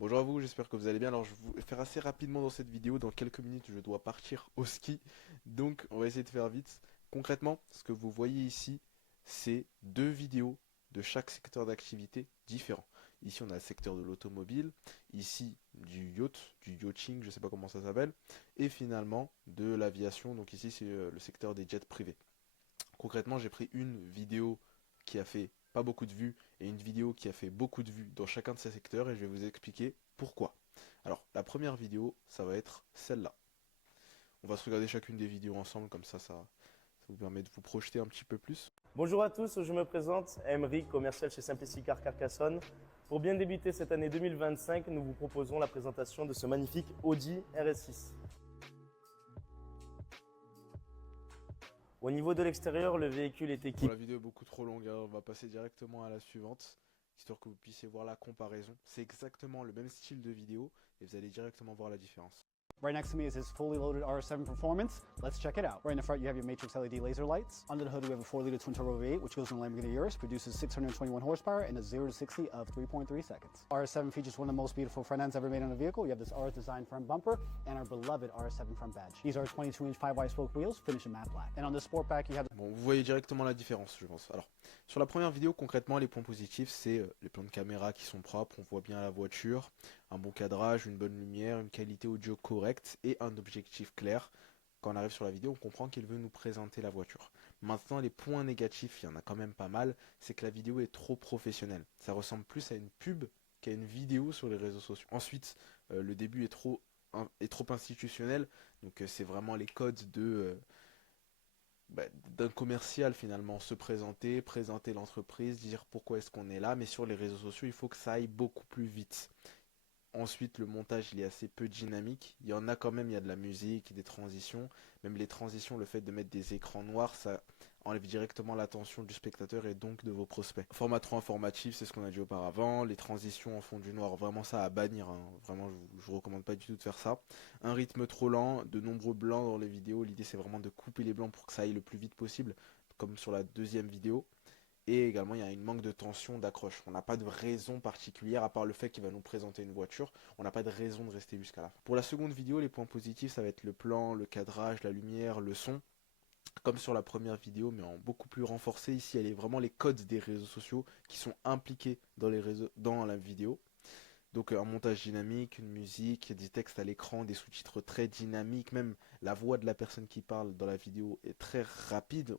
Bonjour à vous, j'espère que vous allez bien. Alors je vais vous faire assez rapidement dans cette vidéo. Dans quelques minutes, je dois partir au ski. Donc on va essayer de faire vite. Concrètement, ce que vous voyez ici, c'est deux vidéos de chaque secteur d'activité différent. Ici, on a le secteur de l'automobile, ici du yachting, je sais pas comment ça s'appelle, et finalement de l'aviation. Donc ici, c'est le secteur des jets privés. Concrètement, j'ai pris une vidéo qui a fait pas beaucoup de vues et une vidéo qui a fait beaucoup de vues dans chacun de ces secteurs et je vais vous expliquer pourquoi. Alors, la première vidéo, ça va être celle-là. On va se regarder chacune des vidéos ensemble, comme ça vous permet de vous projeter un petit peu plus. Bonjour à tous, je me présente, Emery, commercial chez Simplicity Car Carcassonne. Pour bien débuter cette année 2025, nous vous proposons la présentation de ce magnifique Audi RS6. Au niveau de l'extérieur, le véhicule est Bon, équipé. la vidéo est beaucoup trop longue, hein. On va passer directement à la suivante, histoire que vous puissiez voir la comparaison. C'est exactement le même style de vidéo et vous allez directement voir la différence. Right next to me is his fully loaded RS7 Performance. Let's check it out. Right in the front, you have your Matrix LED laser lights. Under the hood, we have a 4-liter twin-turbo V8, which goes in the Lamborghini Urus, produces 621 horsepower and a 0 to 60 of 3.3 seconds. RS7 features one of the most beautiful front ends ever made on a vehicle. You have this RS design front bumper and our beloved RS7 front badge. These are 22-inch 5-wide spoke wheels, finished in matte black. And on the Sportback, you have... Bon, vous voyez directement la différence, je pense. Alors, sur la première vidéo, concrètement, les points positifs, c'est les plans de caméra qui sont propres, on voit bien la voiture, un bon cadrage, une bonne lumière, une qualité audio correcte et un objectif clair. Quand on arrive sur la vidéo, on comprend qu'il veut nous présenter la voiture. Maintenant, les points négatifs, il y en a quand même pas mal, c'est que la vidéo est trop professionnelle. Ça ressemble plus à une pub qu'à une vidéo sur les réseaux sociaux. Ensuite, le début est trop institutionnel, donc c'est vraiment les codes d'un commercial finalement, se présenter, présenter l'entreprise, dire pourquoi est-ce qu'on est là, mais sur les réseaux sociaux, il faut que ça aille beaucoup plus vite. Ensuite, le montage, il est assez peu dynamique. Il y en a quand même, il y a de la musique, des transitions. Même les transitions, le fait de mettre des écrans noirs, ça enlève directement l'attention du spectateur et donc de vos prospects. Format trop informatif, c'est ce qu'on a dit auparavant. Les transitions en fond du noir, vraiment ça à bannir, hein. Vraiment, je vous recommande pas du tout de faire ça. Un rythme trop lent, de nombreux blancs dans les vidéos. L'idée, c'est vraiment de couper les blancs pour que ça aille le plus vite possible, comme sur la deuxième vidéo. Et également, il y a une manque de tension, d'accroche. On n'a pas de raison particulière, à part le fait qu'il va nous présenter une voiture. On n'a pas de raison de rester jusqu'à la fin. Pour la seconde vidéo, les points positifs, ça va être le plan, le cadrage, la lumière, le son. Comme sur la première vidéo, mais en beaucoup plus renforcé. Ici, elle est vraiment les codes des réseaux sociaux qui sont impliqués dans la vidéo. Donc un montage dynamique, une musique, des textes à l'écran, des sous-titres très dynamiques, même la voix de la personne qui parle dans la vidéo est très rapide,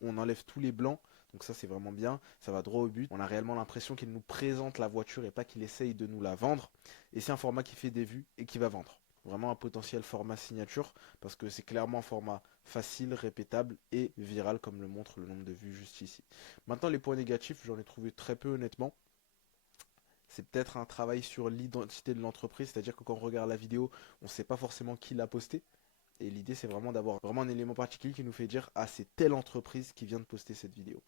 on enlève tous les blancs, donc ça c'est vraiment bien, ça va droit au but, on a réellement l'impression qu'il nous présente la voiture et pas qu'il essaye de nous la vendre, et c'est un format qui fait des vues et qui va vendre. Vraiment un potentiel format signature, parce que c'est clairement un format facile, répétable et viral, comme le montre le nombre de vues juste ici. Maintenant les points négatifs, j'en ai trouvé très peu honnêtement. C'est peut-être un travail sur l'identité de l'entreprise, c'est-à-dire que quand on regarde la vidéo, on ne sait pas forcément qui l'a posté. Et l'idée, c'est vraiment d'avoir vraiment un élément particulier qui nous fait dire ah, c'est telle entreprise qui vient de poster cette vidéo.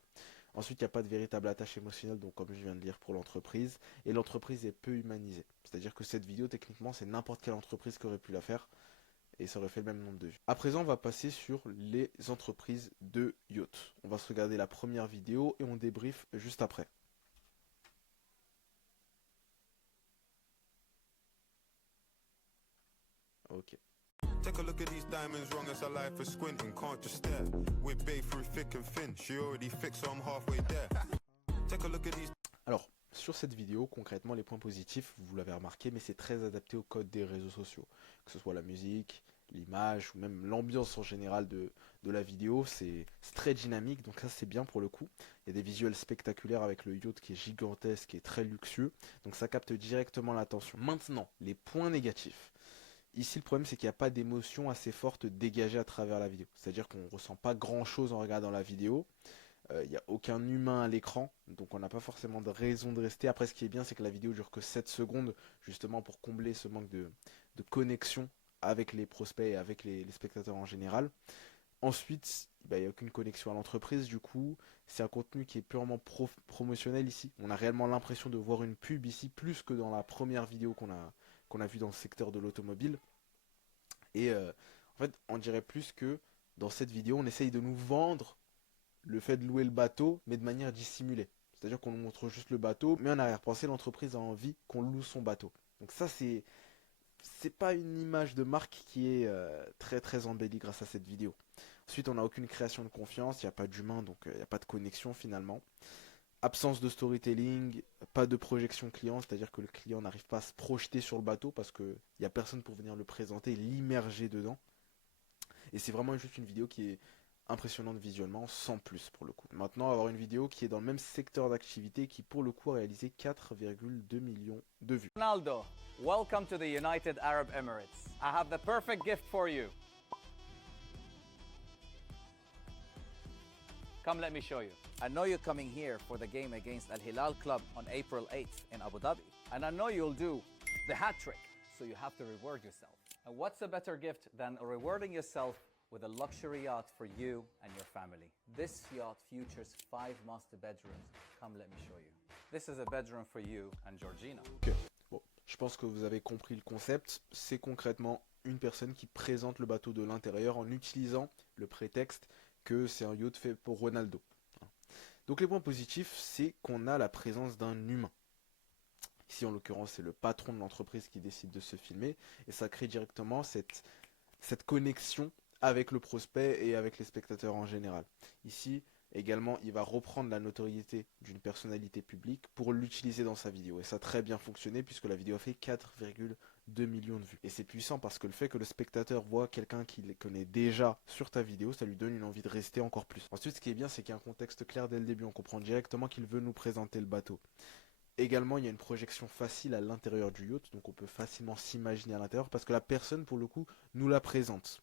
Ensuite, il n'y a pas de véritable attache émotionnelle, donc comme je viens de dire pour l'entreprise, et l'entreprise est peu humanisée. C'est-à-dire que cette vidéo, techniquement, c'est n'importe quelle entreprise qui aurait pu la faire, et ça aurait fait le même nombre de vues. À présent, on va passer sur les entreprises de yacht. On va se regarder la première vidéo et on débrief juste après. Ok. Take a look at these diamonds, wrong as a life for squinting, can't just stare. We're babe through thick and thin, she already fixed, so I'm halfway there. Take a look at these. Alors, sur cette vidéo, concrètement, les points positifs, vous l'avez remarqué, mais c'est très adapté au code des réseaux sociaux. Que ce soit la musique, l'image, ou même l'ambiance en général de la vidéo, c'est très dynamique, donc ça c'est bien pour le coup. Il y a des visuels spectaculaires avec le yacht qui est gigantesque et très luxueux, donc ça capte directement l'attention. Maintenant, les points négatifs. Ici, le problème, c'est qu'il n'y a pas d'émotion assez forte dégagée à travers la vidéo. C'est-à-dire qu'on ne ressent pas grand-chose en regardant la vidéo. Il n'y a aucun humain à l'écran, donc on n'a pas forcément de raison de rester. Après, ce qui est bien, c'est que la vidéo dure que 7 secondes, justement pour combler ce manque de connexion avec les prospects et avec les spectateurs en général. Ensuite, il n'y a aucune connexion à l'entreprise, du coup, c'est un contenu qui est purement promotionnel ici. On a réellement l'impression de voir une pub ici, plus que dans la première vidéo qu'on a vue dans le secteur de l'automobile. Et en fait, on dirait plus que dans cette vidéo, on essaye de nous vendre le fait de louer le bateau, mais de manière dissimulée. C'est-à-dire qu'on nous montre juste le bateau, mais en arrière-pensée, l'entreprise a envie qu'on loue son bateau. Donc ça, c'est pas une image de marque qui est très très embellie grâce à cette vidéo. Ensuite, on n'a aucune création de confiance, il n'y a pas d'humain, donc il n'y a pas de connexion finalement. Absence de storytelling, pas de projection client, c'est-à-dire que le client n'arrive pas à se projeter sur le bateau parce qu'il n'y a personne pour venir le présenter, l'immerger dedans. Et c'est vraiment juste une vidéo qui est impressionnante visuellement, sans plus pour le coup. Maintenant, on va avoir une vidéo qui est dans le même secteur d'activité qui pour le coup a réalisé 4,2 millions de vues. Ronaldo, welcome to the United Arab Emirates. I have the perfect gift for you. Come, let me show you. I know you're coming here for the game against Al Hilal Club on April 8th in Abu Dhabi. And I know you'll do the hat trick, so you have to reward yourself. And what's a better gift than rewarding yourself with a luxury yacht for you and your family? This yacht features 5 master bedrooms. Come, let me show you. This is a bedroom for you and Georgina. Ok, bon, je pense que vous avez compris le concept. C'est concrètement une personne qui présente le bateau de l'intérieur en utilisant le prétexte que c'est un yacht fait pour Ronaldo. Donc les points positifs, c'est qu'on a la présence d'un humain. Ici en l'occurrence c'est le patron de l'entreprise qui décide de se filmer et ça crée directement cette connexion avec le prospect et avec les spectateurs en général. Ici également il va reprendre la notoriété d'une personnalité publique pour l'utiliser dans sa vidéo et ça a très bien fonctionné puisque la vidéo a fait 4,2 millions de vues. Et c'est puissant parce que le fait que le spectateur voit quelqu'un qu'il connaît déjà sur ta vidéo, ça lui donne une envie de rester encore plus. Ensuite ce qui est bien c'est qu'il y a un contexte clair dès le début, on comprend directement qu'il veut nous présenter le bateau. Également, il y a une projection facile à l'intérieur du yacht, donc on peut facilement s'imaginer à l'intérieur parce que la personne, pour le coup, nous la présente.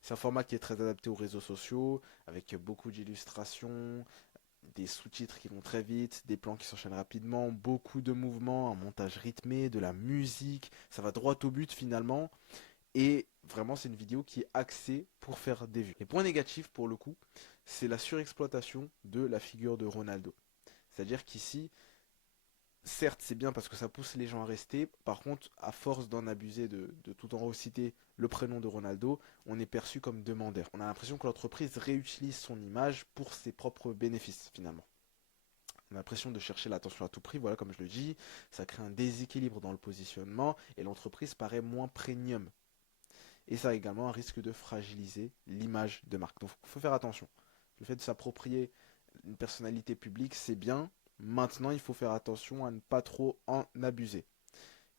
C'est un format qui est très adapté aux réseaux sociaux, avec beaucoup d'illustrations, des sous-titres qui vont très vite, des plans qui s'enchaînent rapidement, beaucoup de mouvements, un montage rythmé, de la musique, ça va droit au but finalement. Et vraiment, c'est une vidéo qui est axée pour faire des vues. Les points négatifs, pour le coup, c'est la surexploitation de la figure de Ronaldo. C'est-à-dire qu'ici, certes, c'est bien parce que ça pousse les gens à rester. Par contre, à force d'en abuser, de tout en reciter le prénom de Ronaldo, on est perçu comme demandeur. On a l'impression que l'entreprise réutilise son image pour ses propres bénéfices, finalement. On a l'impression de chercher l'attention à tout prix, voilà, comme je le dis. Ça crée un déséquilibre dans le positionnement et l'entreprise paraît moins premium. Et ça a également un risque de fragiliser l'image de marque. Donc, il faut faire attention. Le fait de s'approprier une personnalité publique, c'est bien. Maintenant, il faut faire attention à ne pas trop en abuser.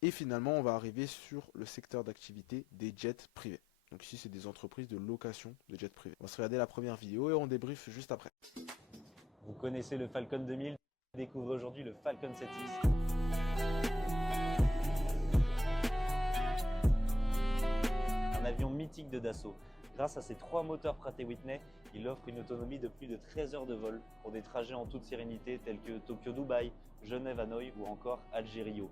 Et finalement, on va arriver sur le secteur d'activité des jets privés. Donc ici, c'est des entreprises de location de jets privés. On va se regarder la première vidéo et on débriefe juste après. Vous connaissez le Falcon 2000, découvrez aujourd'hui le Falcon 7X. Un avion mythique de Dassault. Grâce à ses 3 moteurs Pratt & Whitney, il offre une autonomie de plus de 13 heures de vol pour des trajets en toute sérénité tels que Tokyo-Dubaï, Genève-Hanoï ou encore Alger-Rio.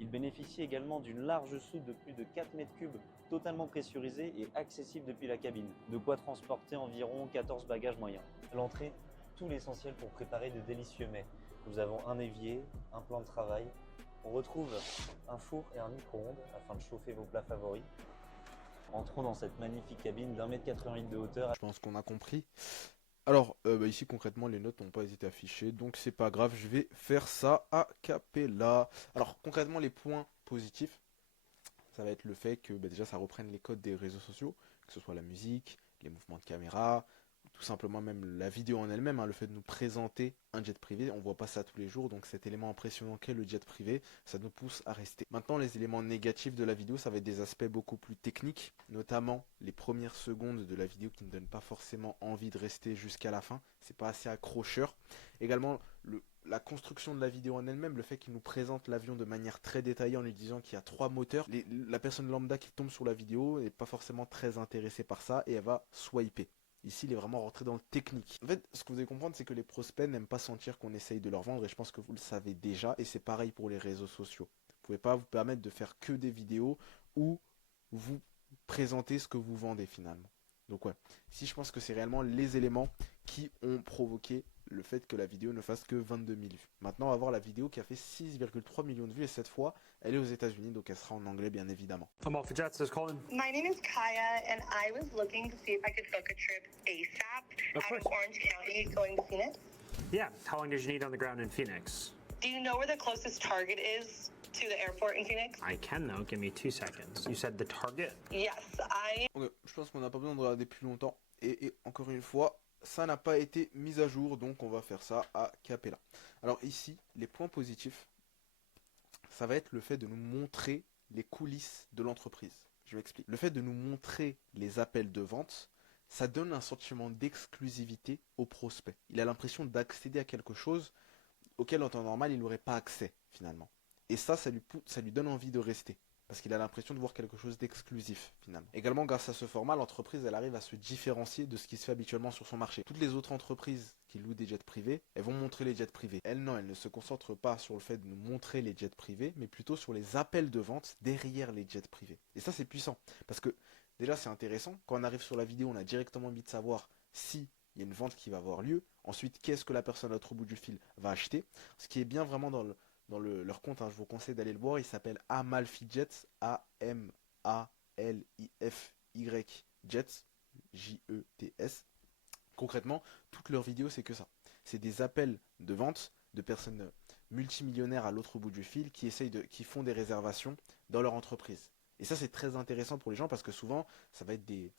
Il bénéficie également d'une large soute de plus de 4 mètres cubes, totalement pressurisée et accessible depuis la cabine. De quoi transporter environ 14 bagages moyens. À l'entrée, tout l'essentiel pour préparer de délicieux mets. Nous avons un évier, un plan de travail. On retrouve un four et un micro-ondes afin de chauffer vos plats favoris. Entrons dans cette magnifique cabine d'1,88 m de hauteur. Je pense qu'on a compris. Alors, ici concrètement, les notes n'ont pas été affichées, donc c'est pas grave, je vais faire ça a cappella. Alors, concrètement, les points positifs, ça va être le fait que déjà ça reprenne les codes des réseaux sociaux, que ce soit la musique, les mouvements de caméra, tout simplement même la vidéo en elle-même, hein, le fait de nous présenter un jet privé, on voit pas ça tous les jours, donc cet élément impressionnant qu'est le jet privé, ça nous pousse à rester. Maintenant, les éléments négatifs de la vidéo, ça va être des aspects beaucoup plus techniques, notamment les premières secondes de la vidéo qui ne donnent pas forcément envie de rester jusqu'à la fin, c'est pas assez accrocheur. Également, la construction de la vidéo en elle-même, le fait qu'il nous présente l'avion de manière très détaillée en lui disant qu'il y a 3 moteurs, la personne lambda qui tombe sur la vidéo n'est pas forcément très intéressée par ça et elle va swiper. Ici, il est vraiment rentré dans le technique. En fait, ce que vous devez comprendre, c'est que les prospects n'aiment pas sentir qu'on essaye de leur vendre, et je pense que vous le savez déjà, et c'est pareil pour les réseaux sociaux. Vous ne pouvez pas vous permettre de faire que des vidéos où vous présentez ce que vous vendez finalement. Donc ouais, ici je pense que c'est réellement les éléments qui ont provoqué le fait que la vidéo ne fasse que 22 000 vues. Maintenant, on va voir la vidéo qui a fait 6,3 millions de vues, et cette fois, elle est aux États-Unis, donc elle sera en anglais bien évidemment. I'm off for Jets, says Colin. My name is Kaya, and I was looking to see if I could book a trip ASAP Of out of course. Orange County going to Phoenix. Yeah, how long did you need on the ground in Phoenix? Do you know where the closest Target is to the airport in Phoenix? I can now. Give me 2 seconds. You said the target? Yes, Ok, je pense qu'on n'a pas besoin de regarder plus longtemps. Et encore une fois, ça n'a pas été mis à jour, donc on va faire ça à Capella. Alors ici, les points positifs, ça va être le fait de nous montrer les coulisses de l'entreprise. Je m'explique. Le fait de nous montrer les appels de vente, ça donne un sentiment d'exclusivité au prospect. Il a l'impression d'accéder à quelque chose auquel en temps normal il n'aurait pas accès finalement. Et ça lui donne envie de rester. Parce qu'il a l'impression de voir quelque chose d'exclusif finalement. Également grâce à ce format, l'entreprise elle arrive à se différencier de ce qui se fait habituellement sur son marché. Toutes les autres entreprises qui louent des jets privés, elles vont montrer les jets privés. Elles non, elles ne se concentrent pas sur le fait de nous montrer les jets privés, mais plutôt sur les appels de vente derrière les jets privés. Et ça c'est puissant. Parce que déjà c'est intéressant, quand on arrive sur la vidéo, on a directement envie de savoir si il y a une vente qui va avoir lieu. Ensuite, qu'est-ce que la personne à l'autre bout du fil va acheter. Ce qui est bien vraiment dans leur compte, hein, je vous conseille d'aller le voir, il s'appelle Amalfi Jets, A-M-A-L-I-F-Y Jets, J-E-T-S. Concrètement, toutes leurs vidéos, c'est que ça. C'est des appels de vente de personnes multimillionnaires à l'autre bout du fil qui font des réservations dans leur entreprise. Et ça, c'est très intéressant pour les gens parce que souvent, ça va être des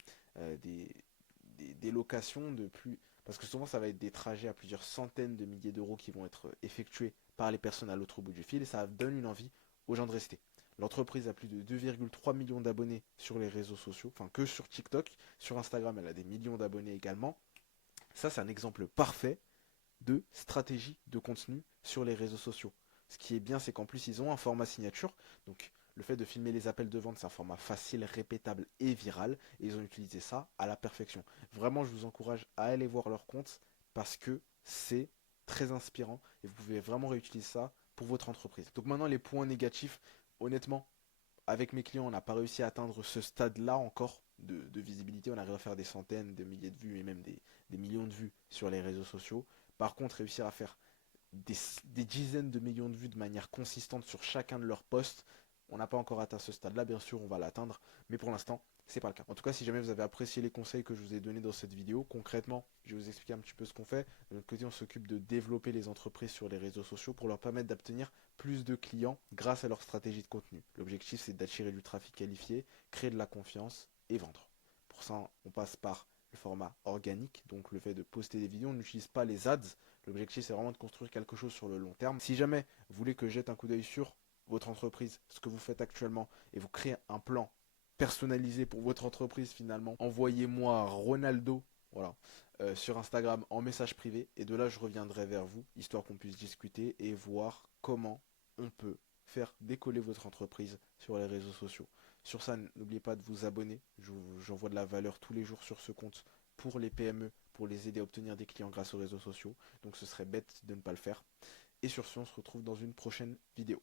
locations de plus... Parce que souvent, ça va être des trajets à plusieurs centaines de milliers d'euros qui vont être effectués par les personnes à l'autre bout du fil et ça donne une envie aux gens de rester. L'entreprise a plus de 2,3 millions d'abonnés sur les réseaux sociaux, enfin que sur TikTok. Sur Instagram, elle a des millions d'abonnés également. Ça, c'est un exemple parfait de stratégie de contenu sur les réseaux sociaux. Ce qui est bien, c'est qu'en plus, ils ont un format signature. Donc, le fait de filmer les appels de vente, c'est un format facile, répétable et viral. Et ils ont utilisé ça à la perfection. Vraiment, je vous encourage à aller voir leur compte parce que c'est très inspirant. Et vous pouvez vraiment réutiliser ça pour votre entreprise. Donc maintenant, les points négatifs, honnêtement, avec mes clients, on n'a pas réussi à atteindre ce stade-là encore de visibilité. On arrive à faire des centaines de milliers de vues et même des millions de vues sur les réseaux sociaux. Par contre, réussir à faire des dizaines de millions de vues de manière consistante sur chacun de leurs posts, on n'a pas encore atteint ce stade-là. Bien sûr, on va l'atteindre, mais pour l'instant, c'est pas le cas. En tout cas, si jamais vous avez apprécié les conseils que je vous ai donnés dans cette vidéo, concrètement, je vais vous expliquer un petit peu ce qu'on fait. De notre côté, on s'occupe de développer les entreprises sur les réseaux sociaux pour leur permettre d'obtenir plus de clients grâce à leur stratégie de contenu. L'objectif, c'est d'attirer du trafic qualifié, créer de la confiance et vendre. Pour ça, on passe par le format organique, donc le fait de poster des vidéos. On n'utilise pas les ads. L'objectif, c'est vraiment de construire quelque chose sur le long terme. Si jamais vous voulez que je jette un coup d'œil sur votre entreprise, ce que vous faites actuellement, et vous créez un plan personnalisé pour votre entreprise finalement, envoyez-moi Ronaldo, voilà, sur Instagram en message privé, et de là je reviendrai vers vous, histoire qu'on puisse discuter et voir comment on peut faire décoller votre entreprise sur les réseaux sociaux. Sur ça, n'oubliez pas de vous abonner, j'envoie de la valeur tous les jours sur ce compte pour les PME, pour les aider à obtenir des clients grâce aux réseaux sociaux, donc ce serait bête de ne pas le faire. Et sur ce, on se retrouve dans une prochaine vidéo.